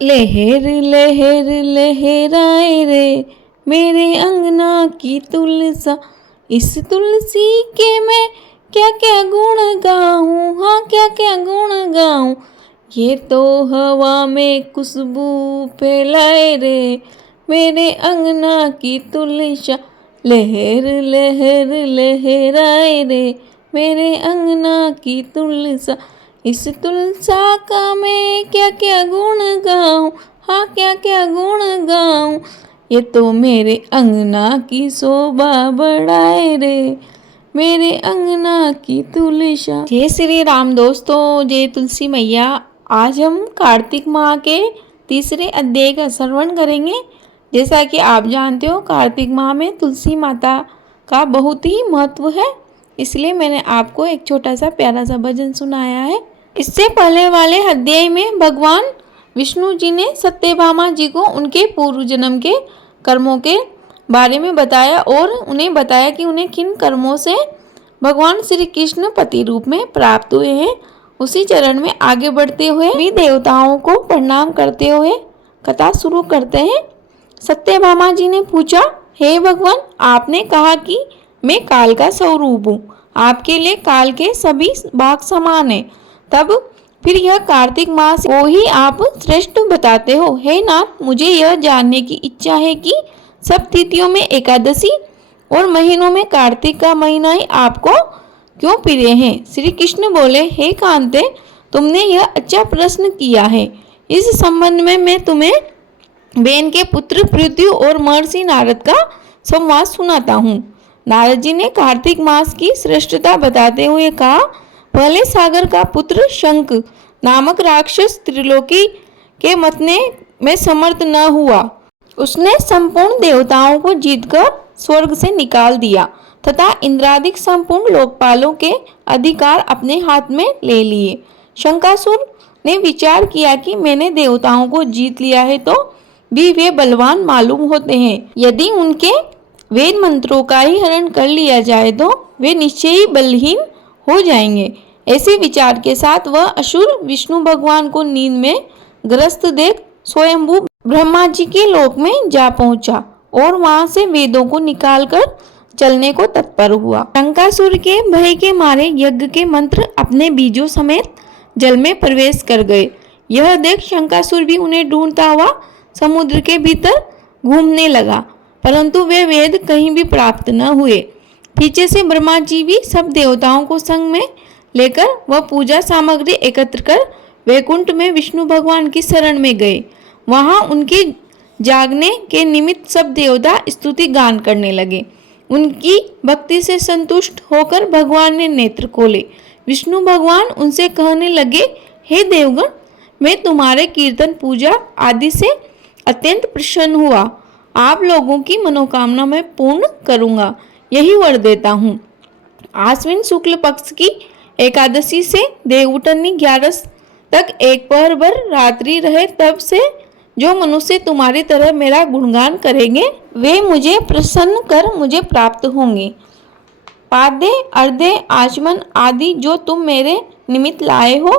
लहर लहर लहराए रे मेरे अंगना की तुलसा, इस तुलसी के मैं क्या क्या गुण गाऊं, हाँ क्या क्या गुण गाऊं। ये तो हवा में खुशबू फैलाए रे मेरे अंगना की तुलसा, लहर लहर लहराए रे मेरे अंगना की तुलसा, इस तुलसा का मैं क्या क्या गुण गाऊं, हाँ क्या क्या गुण गाऊं। ये तो मेरे अंगना की शोभा बढ़ाए रे मेरे अंगना की तुलसा। जय श्री राम दोस्तों, जय तुलसी मैया। आज हम कार्तिक माह के तीसरे अध्याय का श्रवण करेंगे। जैसा कि आप जानते हो, कार्तिक माह में तुलसी माता का बहुत ही महत्व है, इसलिए मैंने आपको एक छोटा सा प्यारा सा भजन सुनाया है। इससे पहले वाले अध्याय में भगवान विष्णु जी ने सत्यभामा जी को उनके पूर्व जन्म के कर्मों के बारे में बताया और उन्हें बताया कि उन्हें किन कर्मों से भगवान श्री कृष्ण पति रूप में प्राप्त हुए हैं। उसी चरण में आगे बढ़ते हुए भी देवताओं को प्रणाम करते हुए कथा शुरू करते हैं। सत्यभामा जी ने पूछा, हे भगवान, आपने कहा कि मैं काल का स्वरूप हूँ, आपके लिए काल के सभी भाग समान है, तब फिर यह कार्तिक मास को ही आप श्रेष्ठ बताते हो। हे नाथ, मुझे यह जानने की इच्छा है कि सब तिथियों में एकादशी और महीनों में कार्तिक का महीना ही आपको क्यों प्रिय है। श्री कृष्ण बोले, हे कांते, तुमने यह अच्छा प्रश्न किया है। इस संबंध में मैं तुम्हें बेन के पुत्र पृथ्वी और महर्षि नारद का संवाद सुनाता हूँ। नारद जी ने कार्तिक मास की श्रेष्ठता बताते हुए कहा, पहले सागर का पुत्र शंख नामक राक्षस त्रिलोकी के मतने में समर्थ न हुआ। उसने संपूर्ण देवताओं को जीतकर स्वर्ग से निकाल दिया तथा इंद्रादिक संपूर्ण लोकपालों के अधिकार अपने हाथ में ले लिए। शंकासुर ने विचार किया कि मैंने देवताओं को जीत लिया है तो भी वे बलवान मालूम होते हैं, यदि उनके वेद मंत्रों का ही हरण कर लिया जाए तो वे निश्चय ही बलहीन हो जाएंगे। ऐसे विचार के साथ वह असुर विष्णु भगवान को नींद में ग्रस्त देख स्वयंभू ब्रह्मा जी के लोक में जा पहुंचा और वहां से वेदों को निकालकर चलने को तत्पर हुआ। शंकासुर के भय के मारे यज्ञ के मंत्र अपने बीजों समेत जल में प्रवेश कर गए। यह देख शंकासुर भी उन्हें ढूंढता हुआ समुद्र के भीतर घूमने लगा, परंतु वे वेद कहीं भी प्राप्त न हुए। पीछे से ब्रह्मा जी भी सब देवताओं को संग में लेकर वह पूजा सामग्री एकत्र कर वैकुंठ में विष्णु भगवान की शरण में गए। वहां उनके जागने के निमित्त सब देवता स्तुति गान करने लगे। उनकी भक्ति से संतुष्ट होकर भगवान ने नेत्र खोले। विष्णु भगवान उनसे कहने लगे, हे देवगण, मैं तुम्हारे कीर्तन पूजा आदि से अत्यंत प्रसन्न हुआ। आप लोगों की मनोकामना मैं पूर्ण करूंगा, यही वर देता हूँ। आश्विन शुक्ल पक्ष की एकादशी से देवउठनी 11 तक एक पहर भर रात्रि रहे, तब से जो मनुष्य तुम्हारी तरह मेरा गुणगान करेंगे वे मुझे प्रसन्न कर मुझे प्राप्त होंगे। पाद्य अर्धे आचमन आदि जो तुम मेरे निमित्त लाए हो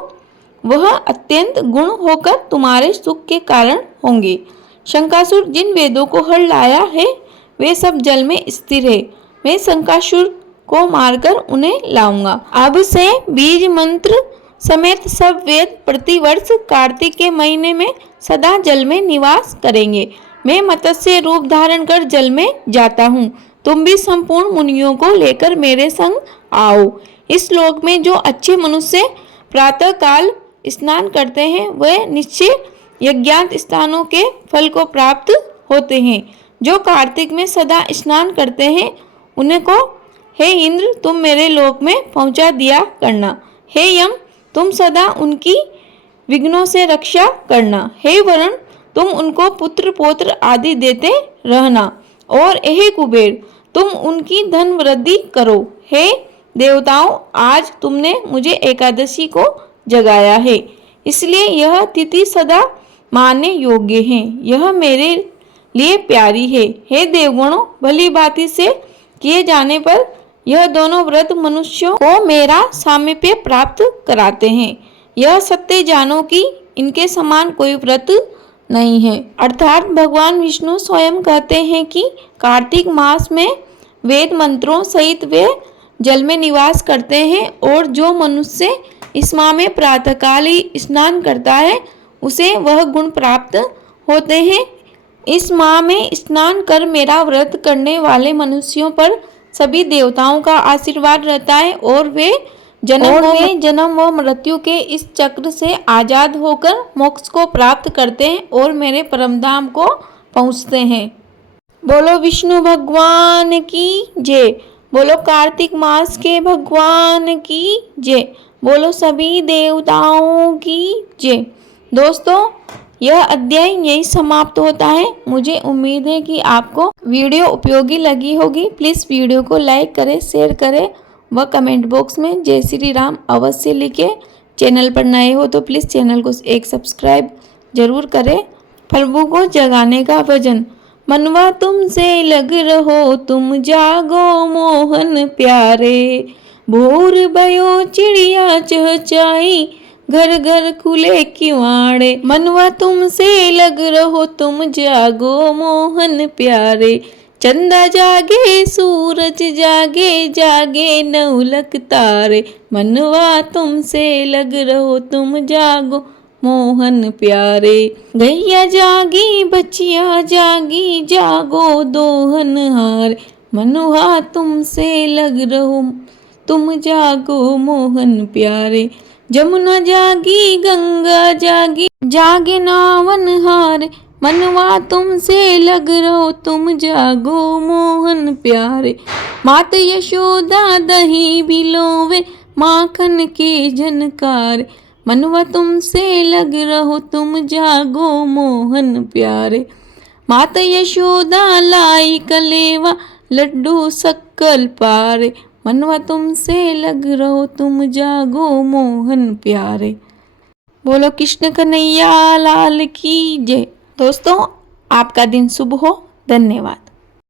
वह अत्यंत गुण होकर तुम्हारे सुख के कारण होंगे। शंकासुर जिन वेदों को हर लाया है वे सब जल में स्थिर है। मैं शंकासुर को मारकर उन्हें लाऊंगा। अब से बीज मंत्र समेत सब वेद प्रतिवर्ष कार्तिक के महीने में सदा जल में निवास करेंगे। मैं मत्स्य रूप धारण कर जल में जाता हूँ, तुम भी संपूर्ण मुनियों को लेकर मेरे संग आओ। इस श्लोक में जो अच्छे मनुष्य प्रातः काल स्नान करते हैं वह निश्चय यज्ञांत स्थानों के फल को प्राप्त होते हैं। जो कार्तिक में सदा स्नान करते हैं उन्हें को, हे इंद्र, तुम मेरे लोक में पहुंचा दिया करना। हे यम, तुम सदा उनकी विघ्नों से रक्षा करना। हे वरुण, तुम उनको पुत्र पौत्र आदि देते रहना। और हे कुबेर, तुम उनकी धन वृद्धि करो। हे देवताओं, आज तुमने मुझे एकादशी को जगाया है, इसलिए यह तिथि सदा मानने योग्य है, यह मेरे लिए प्यारी है। हे देवगणों, भली भांति से किए जाने पर यह दोनों व्रत मनुष्यों को मेरा सामीप्य प्राप्त कराते हैं। यह सत्य जानो कि इनके समान कोई व्रत नहीं है। अर्थात भगवान विष्णु स्वयं कहते हैं कि कार्तिक मास में वेद मंत्रों सहित वे जल में निवास करते हैं और जो मनुष्य इस माह में प्रातःकाल ही स्नान करता है उसे वह गुण प्राप्त होते हैं। इस माह में स्नान कर मेरा व्रत करने वाले मनुष्यों पर सभी देवताओं का आशीर्वाद रहता है और वे जन्म व मृत्यु के इस चक्र से आजाद होकर मोक्ष को प्राप्त करते हैं और मेरे परमधाम को पहुँचते हैं। बोलो विष्णु भगवान की जय। बोलो कार्तिक मास के भगवान की जय। बोलो सभी देवताओं की जय। दोस्तों, यह अध्याय यही समाप्त होता है। मुझे उम्मीद है कि आपको वीडियो उपयोगी लगी होगी। प्लीज़ वीडियो को लाइक करें, शेयर करें व कमेंट बॉक्स में जय श्री राम अवश्य लिखें। चैनल पर नए हो तो प्लीज़ चैनल को एक सब्सक्राइब जरूर करें। प्रभु को जगाने का भजन। मनवा तुमसे लग रहो तुम जागो मोहन प्यारे, भोर भयो चिड़िया चहचाई घर घर खुले किवाड़े। मनवा तुमसे लग रहो तुम जागो मोहन प्यारे, चंदा जागे सूरज जागे जागे नौलख तारे। मनवा तुमसे लग रहो तुम जागो मोहन प्यारे, गैया जागी बचिया जागी जागो दोहन हार। मनवा तुमसे लग रहो तुम जागो मोहन प्यारे, जमुना जागी गंगा जागी जागे नावन हार। मनवा तुमसे लग रहो तुम जागो मोहन प्यारे, मात यशोदा दही बिलोवे माखन के झनकार। मनवा तुमसे लग रहो तुम जागो मोहन प्यारे, मात यशोदा लाई कलेवा लड्डू शक्कर पारे। मनवा तुमसे लग रहो तुम जागो मोहन प्यारे। बोलो कृष्ण कन्हैया लाल की जय। दोस्तों, आपका दिन शुभ हो। धन्यवाद।